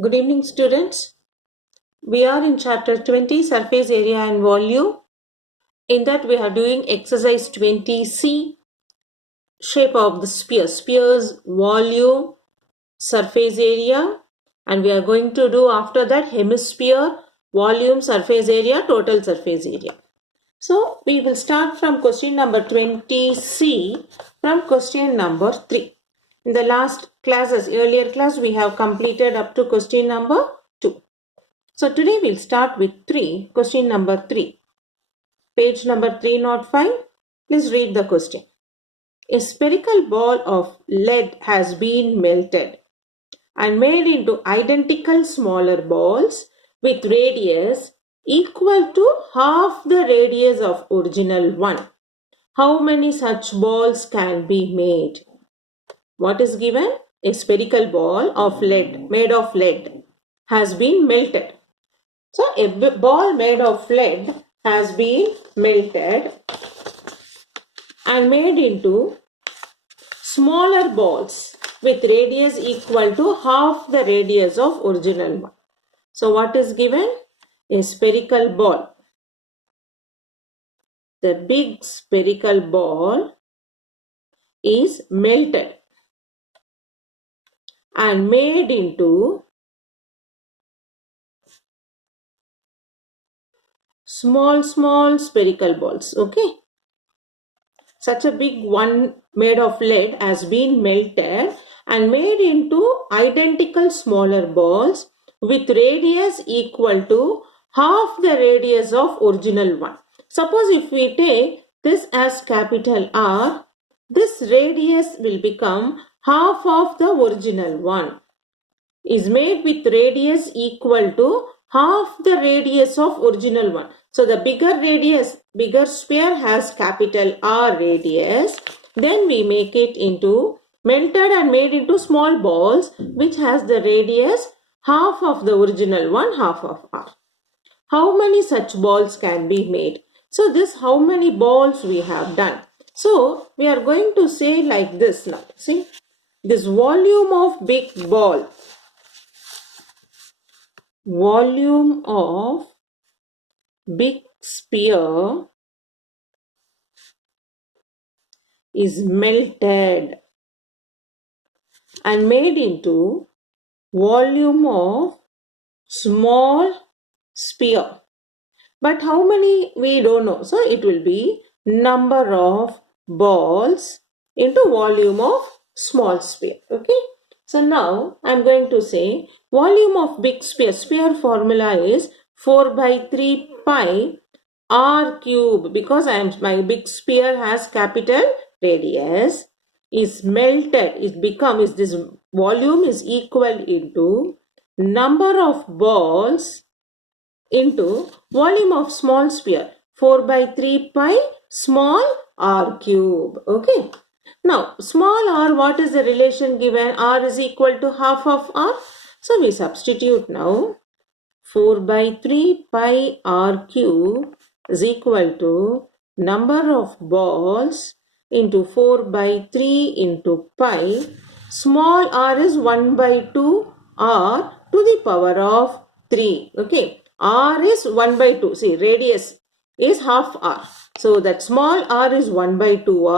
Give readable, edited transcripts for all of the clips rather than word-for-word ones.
Good evening, students. We are in chapter 20, surface area and volume. In that we are doing exercise 20C, shape of the sphere, sphere's volume, surface area, and we are going to do after that hemisphere, volume, surface area, total surface area. So we will start from question number 20C from question number 3. In the last classes, earlier class, we have completed up to question number 2. So today we'll start with 3, question number 3. Page number 305. Please read the question. A spherical ball of lead has been melted and made into identical smaller balls with radius equal to half the radius of original one. How many such balls can be made? What is given? A spherical ball of lead, made of lead, has been melted. So a ball made of lead has been melted and made into smaller balls with radius equal to half the radius of original one. So what is given? A spherical ball. The big spherical ball is melted and made into small spherical balls. Okay. Such a big one made of lead has been melted and made into identical smaller balls with radius equal to half the radius of original one. Suppose if we take this as capital R, this radius will become half of the original one. Is made with radius equal to half the radius of original one. So the bigger sphere has capital R radius. Then we make it into melted and made into small balls which has the radius half of the original one, half of R. How many such balls can be made? So this how many balls we have done. So we are going to say like this now. See, this volume of big ball. Volume of big sphere is melted and made into volume of small sphere. But how many we don't know. So it will be number of balls into volume of small sphere. Okay. So now I am going to say volume of big sphere. Sphere formula is 4 by 3 pi r cube, because my big sphere has capital radius, is melted, this volume is equal into number of balls into volume of small sphere, 4 by 3 pi small r cube. Okay. Now, small r, what is the relation given? R is equal to half of r. So, we substitute now. 4 by 3 pi r cube is equal to number of balls into 4 by 3 into pi. Small r is 1 by 2 r to the power of 3. Okay. R is 1 by 2. See, radius is half r. So, that small r is 1 by 2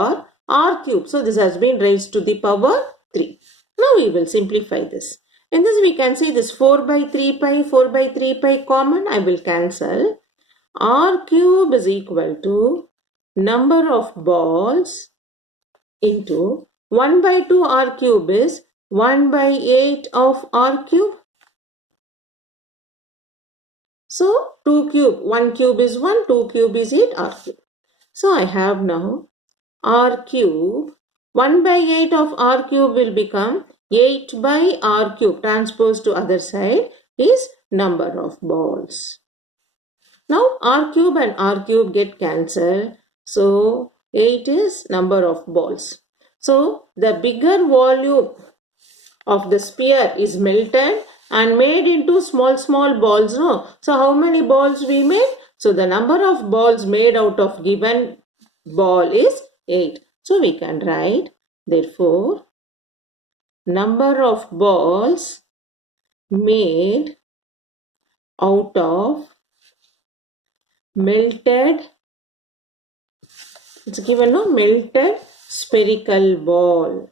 r cube. So, this has been raised to the power 3. Now, we will simplify this. In this, we can see this 4 by 3 pi common. I will cancel. R cube is equal to number of balls into 1 by 2 r cube is 1 by 8 of r cube. So, 2 cube, 1 cube is 1, 2 cube is 8 r cube. So, I have now r cube, 1 by 8 of r cube will become 8 by r cube, transposed to other side is number of balls. Now, r cube and r cube get cancelled. So, 8 is number of balls. So, the bigger volume of the sphere is melted and made into small balls. No? So, how many balls we made? So, the number of balls made out of given ball is 8. So, we can write, therefore, number of balls made out of melted, it's given no melted spherical ball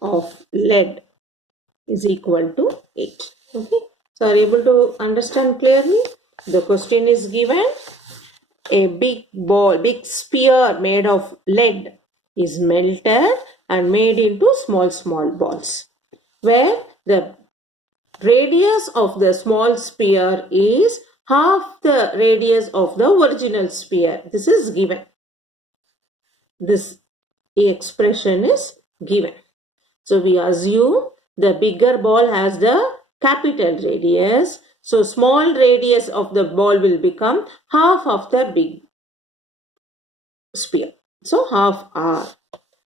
of lead is equal to 8. Okay, so are you able to understand clearly? The question is given, a big ball, big sphere made of lead is melted and made into small balls, where the radius of the small sphere is half the radius of the original sphere. This is given. This expression is given. So we assume the bigger ball has the capital radius. So small radius of the ball will become half of the big sphere. So half r.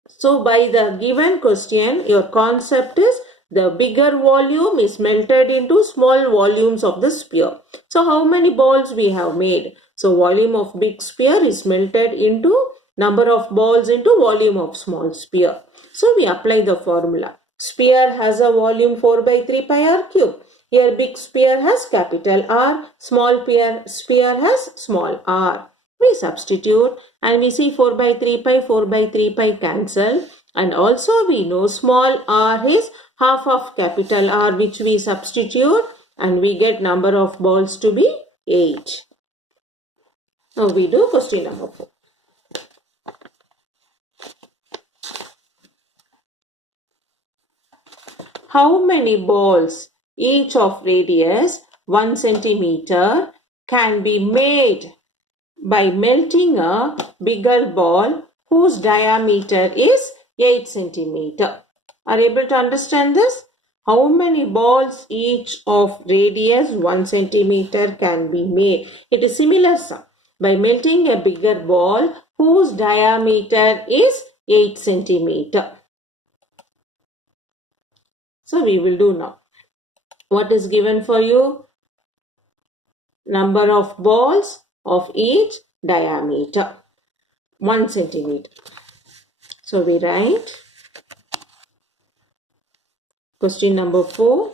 So by the given question, your concept is the bigger volume is melted into small volumes of the sphere. So how many balls we have made? So volume of big sphere is melted into number of balls into volume of small sphere. So we apply the formula. Sphere has a volume 4 by 3 pi r cube. Here big sphere has capital R, small sphere has small r. We substitute and we see 4 by 3 pi cancel, and also we know small r is half of capital R, which we substitute, and we get number of balls to be 8. Now we do question number 4. How many balls, each of radius 1 centimeter, can be made by melting a bigger ball whose diameter is 8 centimeter? Are you able to understand this? How many balls each of radius 1 centimeter can be made? It is similar sum. By melting a bigger ball whose diameter is 8 centimeter. So we will do now. What is given for you? Number of balls of each diameter 1 centimeter. So we write question number 4.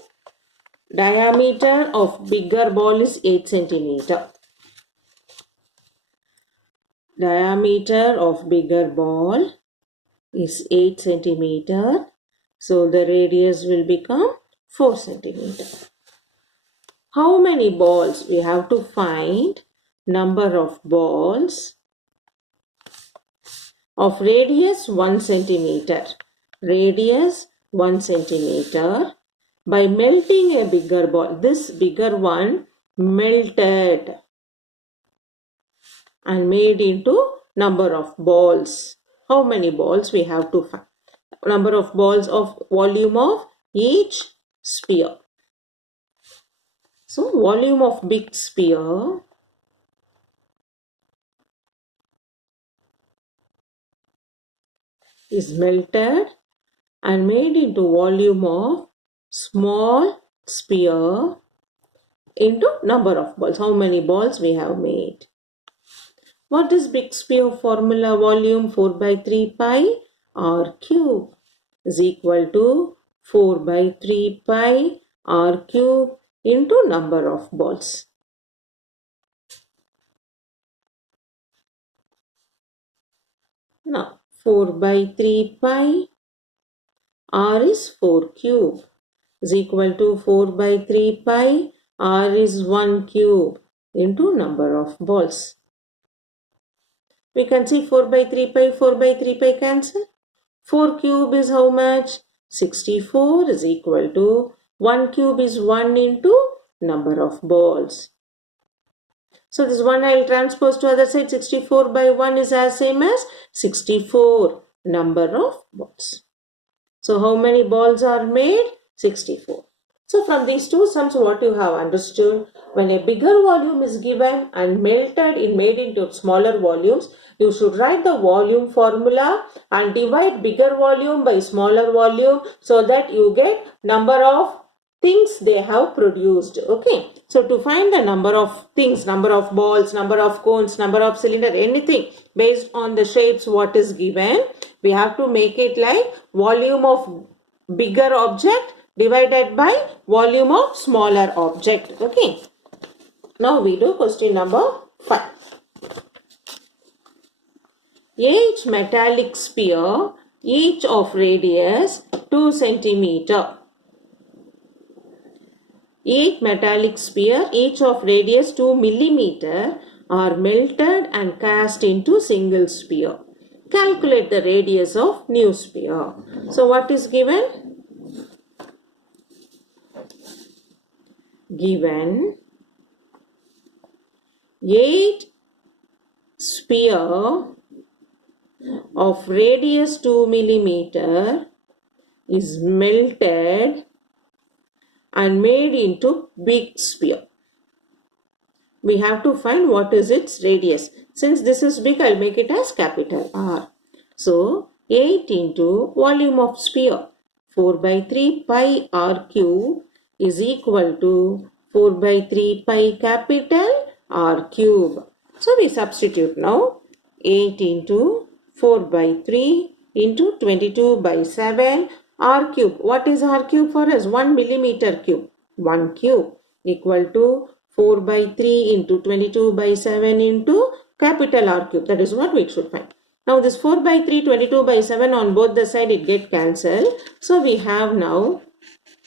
Diameter of bigger ball is 8 centimeter. Diameter of bigger ball is 8 centimeter. So the radius will become 4 centimeter. How many balls? We have to find number of balls of radius 1 centimeter. Radius 1 centimeter by melting a bigger ball. This bigger one melted and made into number of balls. How many balls we have to find? Number of balls of volume of each sphere. So volume of big sphere is melted and made into volume of small sphere into number of balls. How many balls we have made? What is big sphere formula? Volume 4 by 3 pi r cube is equal to 4 by 3 pi r cube into number of balls. Now 4 by 3 pi r is 4 cube is equal to 4 by 3 pi r is 1 cube into number of balls. We can see 4 by 3 pi cancel. 4 cube is how much? 64 is equal to 1 cube is 1 into number of balls. So this 1 I will transpose to other side. 64 by 1 is as same as 64 number of balls. So how many balls are made? 64. So from these two sums, what you have understood, when a bigger volume is given and made into smaller volumes, you should write the volume formula and divide bigger volume by smaller volume so that you get number of things they have produced. Okay. So to find the number of things, number of balls, number of cones, number of cylinder, anything based on the shapes what is given, we have to make it like volume of bigger object divided by volume of smaller object. Okay. Now we do question number 5. Each metallic sphere, each of radius 2 centimeter. Each metallic sphere, each of radius 2 millimeter, are melted and cast into single sphere. Calculate the radius of new sphere. So what is given? Given 8 sphere of radius 2 millimeter is melted and made into big sphere. We have to find what is its radius. Since this is big, I'll make it as capital R. So 8 into volume of sphere, 4 by 3 pi r cube is equal to 4 by 3 pi capital R cube. So we substitute now. 8 into 4 by 3 into 22 by 7 R cube. What is R cube for us? 1 millimeter cube. 1 cube equal to 4 by 3 into 22 by 7 into capital R cube. That is what we should find. Now this 4 by 3, 22 by 7 on both the side it get cancelled. So we have now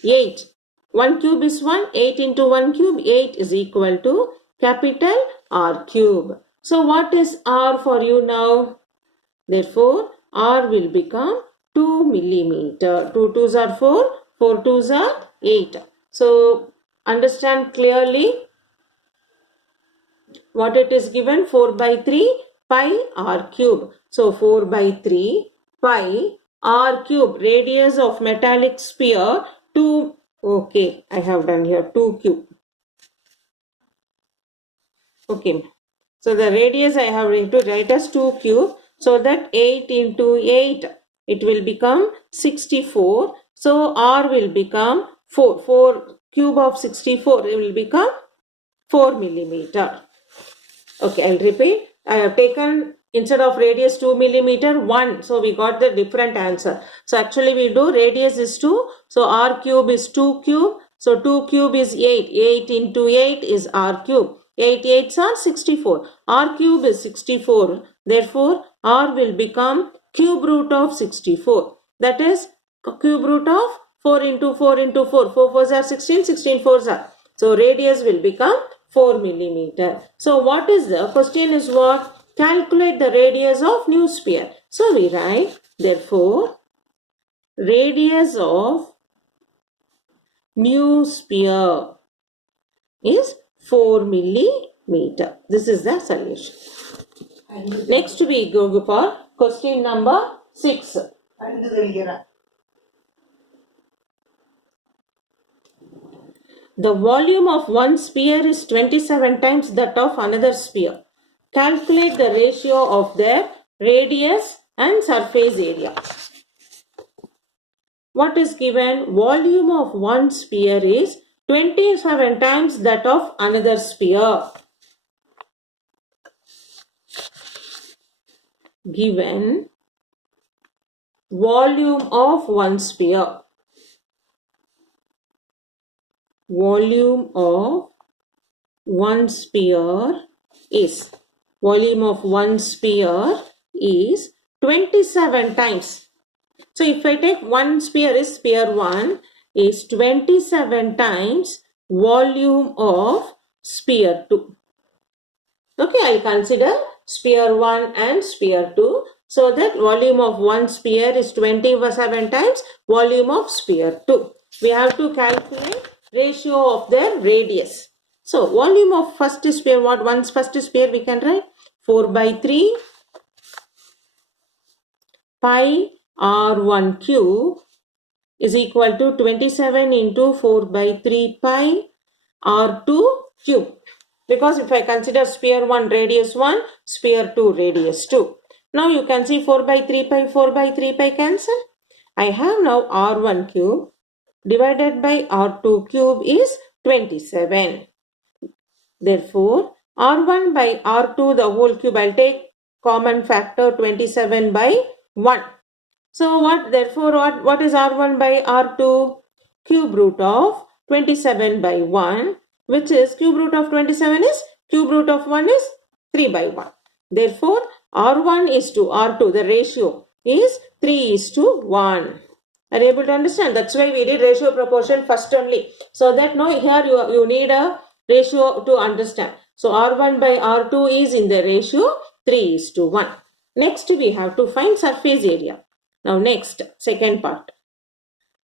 8. 1 cube is 1. 8 into 1 cube. 8 is equal to capital R cube. So what is R for you now? Therefore, R will become 2 millimeter. 2 2s are 4. 4 2s are 8. So understand clearly what it is given. 4 by 3 pi r cube. So 4 by 3 pi r cube. Radius of metallic sphere 2. Okay, I have done here 2 cube. Okay. So the radius I have to write as 2 cube. So that 8 into 8, it will become 64. So R will become 4. 4 cube of 64, it will become 4 millimeter. Okay, I'll repeat. I have taken, instead of radius 2 millimeter, 1. So we got the different answer. So actually we do radius is 2. So R cube is 2 cube. So 2 cube is 8. 8 into 8 is R cube. 8 8s are 64. R cube is 64. Therefore, R will become cube root of 64. That is cube root of 4 into 4 into 4. 4 4s are 16. 16 4s are. So radius will become 4 millimeter. So what is the question is what? Calculate the radius of new sphere. So we write, therefore, radius of new sphere is 4 millimeter. This is the solution. Next we go for question number 6. The volume of one sphere is 27 times that of another sphere. Calculate the ratio of their radius and surface area. What is given? Volume of one sphere is 27 times that of another sphere. Given volume of one sphere. Volume of one sphere is 27 times. So if I take one sphere is sphere 1 is 27 times volume of sphere 2. Okay, I'll consider sphere 1 and sphere 2. So that volume of one sphere is 27 times volume of sphere 2. We have to calculate ratio of their radius. So volume of first sphere, what one's first sphere we can write? 4 by 3 pi r1 cube is equal to 27 into 4 by 3 pi r2 cube. Because if I consider sphere 1 radius 1, sphere 2 radius 2. Now you can see 4 by 3 pi, 4 by 3 pi cancel. I have now r1 cube divided by r2 cube is 27. Therefore, r1 by r2 the whole cube, I'll take common factor 27 by 1. So what is R1 by R2? Cube root of 27 by 1, which is cube root of 27 is cube root of 1 is 3 by 1. Therefore, R1 is to R2, the ratio is 3 is to 1. Are you able to understand? That's why we did ratio proportion first only. So that no, here you need a ratio to understand. So R1 by R2 is in the ratio 3 is to 1. Next we have to find surface area. Now next, second part.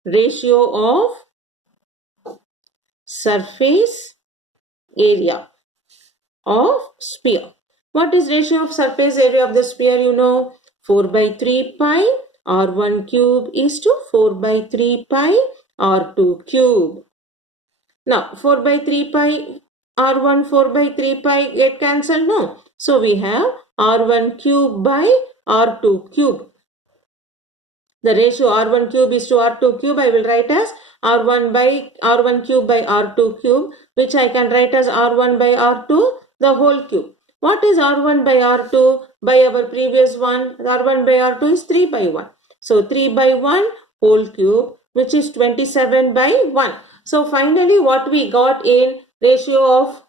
Ratio of surface area of sphere. What is ratio of surface area of the sphere? You know, 4 by 3 pi R1 cube is to 4 by 3 pi R2 cube. Now 4 by 3 pi R1 4 by 3 pi get cancelled? No. So we have R1 cube by R2 cube. The ratio R1 cube is to R2 cube I will write as R1 cube by R2 cube, which I can write as R1 by R2 the whole cube. What is R1 by R2 by our previous one? R1 by R2 is 3 by 1. So 3 by 1 whole cube, which is 27 by 1. So finally what we got in ratio of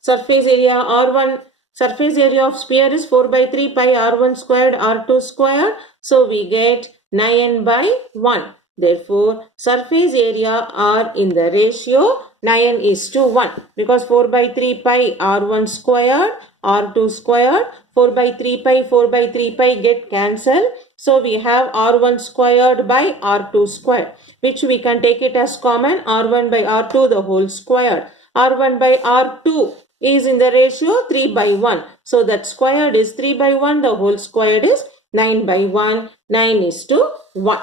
surface area R1, surface area of sphere is 4 by 3 pi R1 squared R2 squared. So we get 9 by 1. Therefore, surface area are in the ratio 9 is to 1. Because 4 by 3 pi R1 squared R2 squared, 4 by 3 pi get cancelled. So we have R1 squared by R2 squared, which we can take it as common, R1 by R2 the whole squared. R1 by R2 is in the ratio 3 by 1. So that squared is 3 by 1, the whole squared is 9 by 1, 9 is to 1.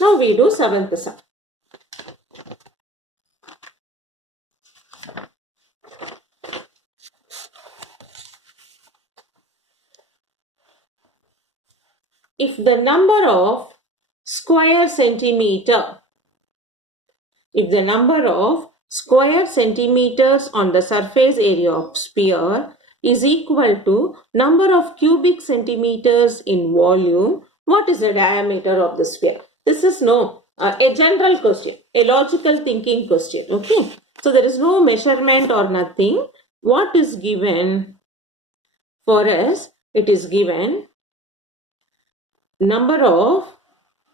Now we do seventh sum. If the number of square centimeters on the surface area of sphere is equal to number of cubic centimeters in volume, what is the diameter of the sphere? This is a general question, a logical thinking question. Okay. So there is no measurement or nothing. What is given for us? It is given number of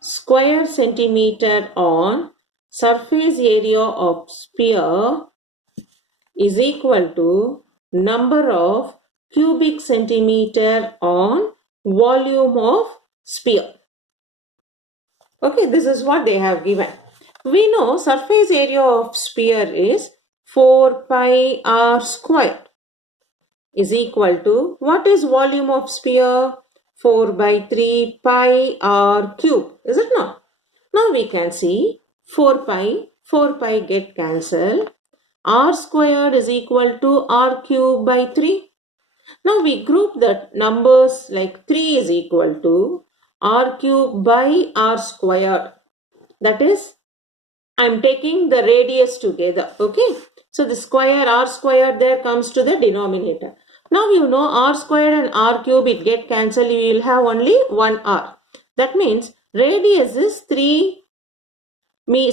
square centimeter on surface area of sphere is equal to number of cubic centimeter on volume of sphere. Okay, this is what they have given. We know surface area of sphere is 4 pi r square is equal to, what is volume of sphere? 4 by 3 pi r cube, is it not? Now we can see 4 pi get cancelled. R squared is equal to r cube by 3. Now we group the numbers like 3 is equal to r cube by r squared. That is, I am taking the radius together. Okay. So the square r squared there comes to the denominator. Now you know r squared and r cube it get cancelled. You will have only 1 r. That means radius is 3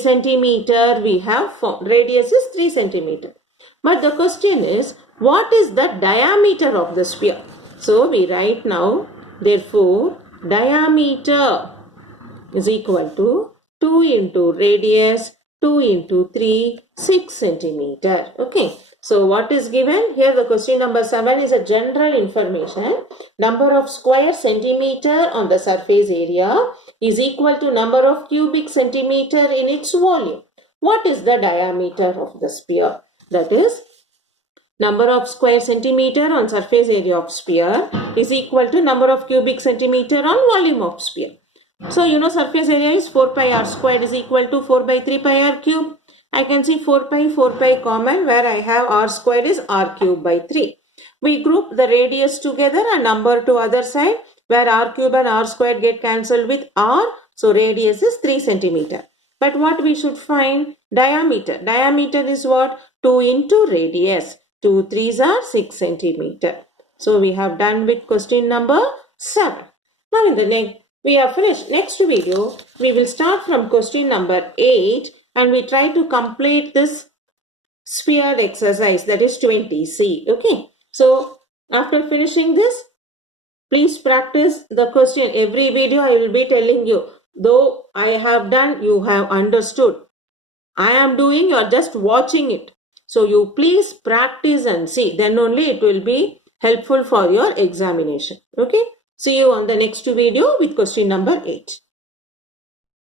centimeter. We have radius is 3 centimeter. But the question is, what is the diameter of the sphere? So we write now, therefore diameter is equal to 2 into radius, 2 into 3, 6 centimeter. Okay. So what is given? Here the question number 7 is a general information. Number of square centimeter on the surface area is equal to number of cubic centimeter in its volume. What is the diameter of the sphere? That is, number of square centimeter on surface area of sphere is equal to number of cubic centimeter on volume of sphere. So you know surface area is 4 pi r squared is equal to 4 by 3 pi r cube. I can see 4 pi common, where I have r squared is r cube by 3. We group the radius together and number to other side, where r cube and r squared get cancelled with r. So radius is 3 centimeter. But what we should find? Diameter. Diameter is what? 2 into radius. 2 3s are 6 centimeter. So we have done with question number 7. Now in the next, we have finished. Next video, we will start from question number 8 and we try to complete this sphere exercise, that is 20C. Okay. So after finishing this, please practice the question. Every video I will be telling you, though I have done, you have understood. I am doing, you are just watching it. So you please practice and see. Then only it will be helpful for your examination. Okay. See you on the next video with question number 8.